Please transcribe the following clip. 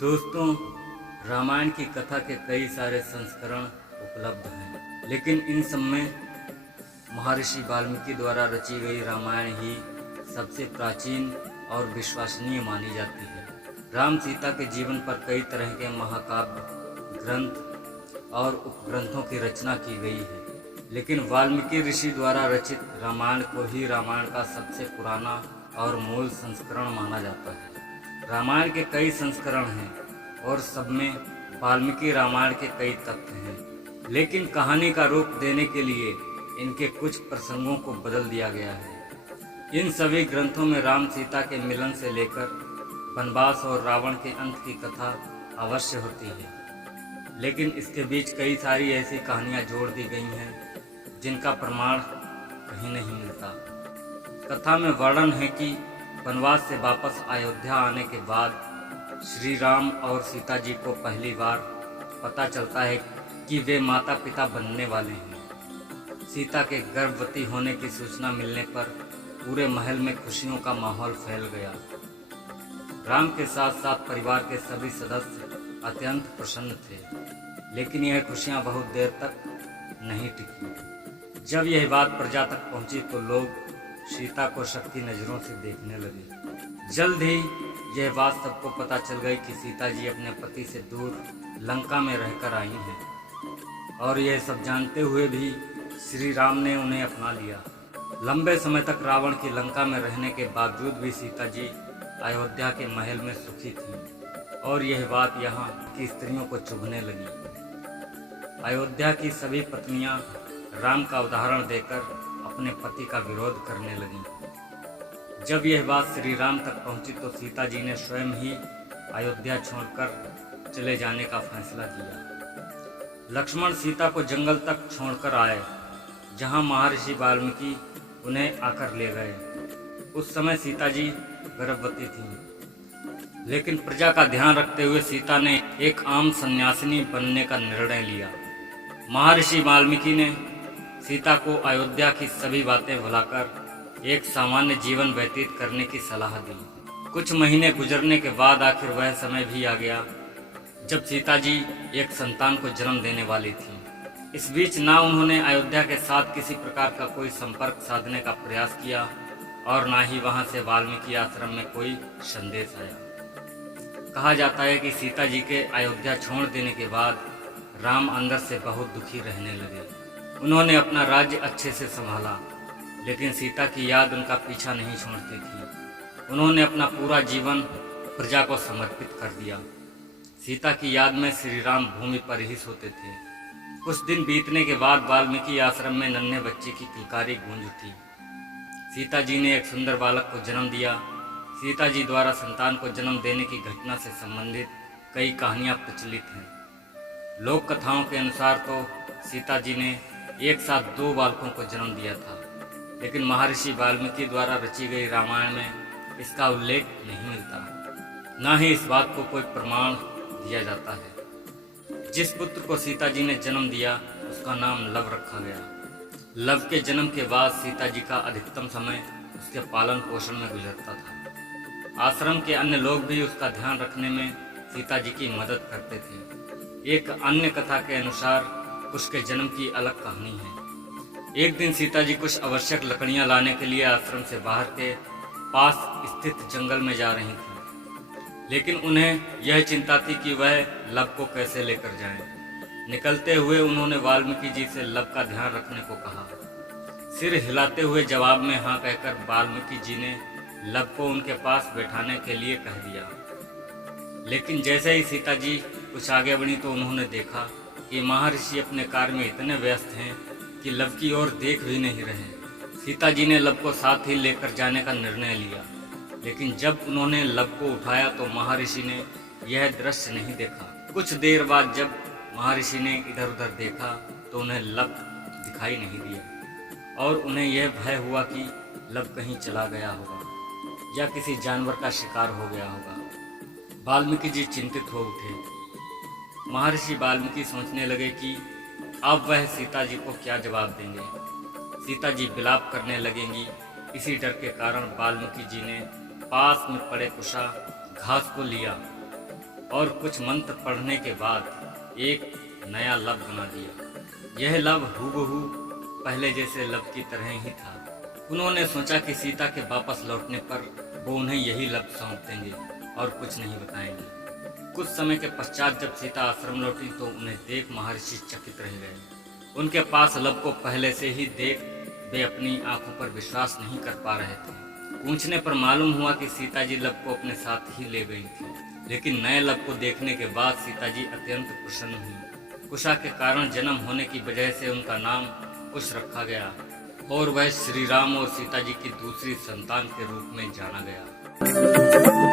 दोस्तों, रामायण की कथा के कई सारे संस्करण उपलब्ध हैं, लेकिन इन सब में महर्षि वाल्मीकि द्वारा रची गई रामायण ही सबसे प्राचीन और विश्वसनीय मानी जाती है। राम सीता के जीवन पर कई तरह के महाकाव्य, ग्रंथ और उपग्रंथों की रचना की गई है, लेकिन वाल्मीकि ऋषि द्वारा रचित रामायण को ही रामायण का सबसे पुराना और मूल संस्करण माना जाता है। रामायण के कई संस्करण हैं और सब में वाल्मीकि रामायण के कई तत्व हैं, लेकिन कहानी का रूप देने के लिए इनके कुछ प्रसंगों को बदल दिया गया है। इन सभी ग्रंथों में राम सीता के मिलन से लेकर वनवास और रावण के अंत की कथा अवश्य होती है, लेकिन इसके बीच कई सारी ऐसी कहानियां जोड़ दी गई हैं जिनका प्रमाण कहीं नहीं मिलता। कथा में वर्णन है कि वनवास से वापस अयोध्या आने के बाद श्री राम और सीता जी को पहली बार पता चलता है कि वे माता पिता बनने वाले हैं। सीता के गर्भवती होने की सूचना मिलने पर पूरे महल में खुशियों का माहौल फैल गया। राम के साथ साथ परिवार के सभी सदस्य अत्यंत प्रसन्न थे, लेकिन यह खुशियां बहुत देर तक नहीं टिकी। जब यह बात प्रजा तक पहुंची तो लोग सीता को शक की नज़रों से देखने लगे। जल्द ही यह बात सबको पता चल गई कि सीता जी अपने पति से दूर लंका में रहकर आई हैं, और यह सब जानते हुए भी श्री राम ने उन्हें अपना लिया। लंबे समय तक रावण की लंका में रहने के बावजूद भी सीता जी अयोध्या के महल में सुखी थीं, और यह बात यहाँ की स्त्रियों को चुभने लगी। अयोध्या की सभी पत्नियां राम का उदाहरण देकर अपने पति का विरोध करने लगीं। जब यह बात श्री राम तक पहुंची तो सीता जी ने स्वयं ही अयोध्या छोड़कर चले जाने का फैसला किया। लक्ष्मण सीता को जंगल तक छोड़कर आए, जहां महर्षि वाल्मीकि उन्हें आकर ले गए। उस समय सीता जी गर्भवती थीं, लेकिन प्रजा का ध्यान रखते हुए सीता ने एक आम सन्यासिनी बनने का निर्णय लिया। महर्षि वाल्मीकि ने सीता को अयोध्या की सभी बातें भुलाकर एक सामान्य जीवन व्यतीत करने की सलाह दी। कुछ महीने गुजरने के बाद आखिर वह समय भी आ गया जब सीता जी एक संतान को जन्म देने वाली थी। इस बीच ना उन्होंने अयोध्या के साथ किसी प्रकार का कोई संपर्क साधने का प्रयास किया और ना ही वहां से वाल्मीकि आश्रम में कोई संदेश आया। कहा जाता है कि सीता जी के अयोध्या छोड़ देने के बाद राम अंदर से बहुत दुखी रहने लगे। उन्होंने अपना राज्य अच्छे से संभाला, लेकिन सीता की याद उनका पीछा नहीं छोड़ती थी। उन्होंने अपना पूरा जीवन प्रजा को समर्पित कर दिया। सीता की याद में श्री राम भूमि पर ही सोते थे। कुछ दिन बीतने के बाद वाल्मीकि आश्रम में नन्हे बच्चे की किलकारी गूंज उठी। सीता जी ने एक सुंदर बालक को जन्म दिया। सीता जी द्वारा संतान को जन्म देने की घटना से संबंधित कई कहानियां प्रचलित हैं। लोक कथाओं के अनुसार तो सीता जी ने एक साथ 2 बालकों को जन्म दिया था, लेकिन महर्षि वाल्मीकि द्वारा रची गई रामायण में इसका उल्लेख नहीं मिलता। ना ही इस बात को कोई प्रमाण दिया जाता है। जिस पुत्र को सीता जी ने जन्म दिया उसका नाम लव रखा गया। लव के जन्म के बाद सीता जी का अधिकतम समय उसके पालन पोषण में गुजरता था। आश्रम के अन्य लोग भी उसका ध्यान रखने में सीता जी की मदद करते थे। एक अन्य कथा के अनुसार उसके जन्म की अलग कहानी है। एक दिन सीता जी कुछ आवश्यक लकड़ियां लाने के लिए आश्रम से बाहर के पास स्थित जंगल में जा रही थी, लेकिन उन्हें यह चिंता थी कि वह लव को कैसे लेकर जाएं। निकलते हुए उन्होंने वाल्मीकि जी से लव का ध्यान रखने को कहा। सिर हिलाते हुए जवाब में हाँ कहकर वाल्मीकि जी ने लव को उनके पास बैठाने के लिए कह दिया। लेकिन जैसे ही सीता जी कुछ आगे बढ़ी तो उन्होंने देखा कि महर्षि अपने कार्य में इतने व्यस्त हैं कि लव की ओर देख भी नहीं रहे। सीता जी ने लव को साथ ही लेकर जाने का निर्णय लिया, लेकिन जब उन्होंने लव को उठाया तो महर्षि ने यह दृश्य नहीं देखा। कुछ देर बाद जब महर्षि ने इधर उधर देखा तो उन्हें लव दिखाई नहीं दिया, और उन्हें यह भय हुआ कि लव कहीं चला गया होगा या किसी जानवर का शिकार हो गया होगा। वाल्मीकि जी चिंतित हो उठे। महर्षि वाल्मीकि सोचने लगे कि अब वह सीता जी को क्या जवाब देंगे। सीता जी विलाप करने लगेंगी। इसी डर के कारण वाल्मीकि जी ने पास में पड़े कुशा घास को लिया और कुछ मंत्र पढ़ने के बाद एक नया लब बना दिया। यह लब हूबहू पहले जैसे लब की तरह ही था। उन्होंने सोचा कि सीता के वापस लौटने पर वो उन्हें यही लब सौंप देंगे और कुछ नहीं बताएंगे। कुछ समय के पश्चात जब सीता आश्रम लौटी तो उन्हें देख महर्षि चकित रह गए। उनके पास लब को पहले से ही देख वे अपनी आंखों पर विश्वास नहीं कर पा रहे थे। पूछने पर मालूम हुआ कि सीता जी लब को अपने साथ ही ले गई थी। लेकिन नए लब को देखने के बाद सीता जी अत्यंत प्रसन्न हुई। कुशा के कारण जन्म होने की वजह से उनका नाम कुश रखा गया और वह श्री राम और सीता जी की दूसरी संतान के रूप में जाना गया।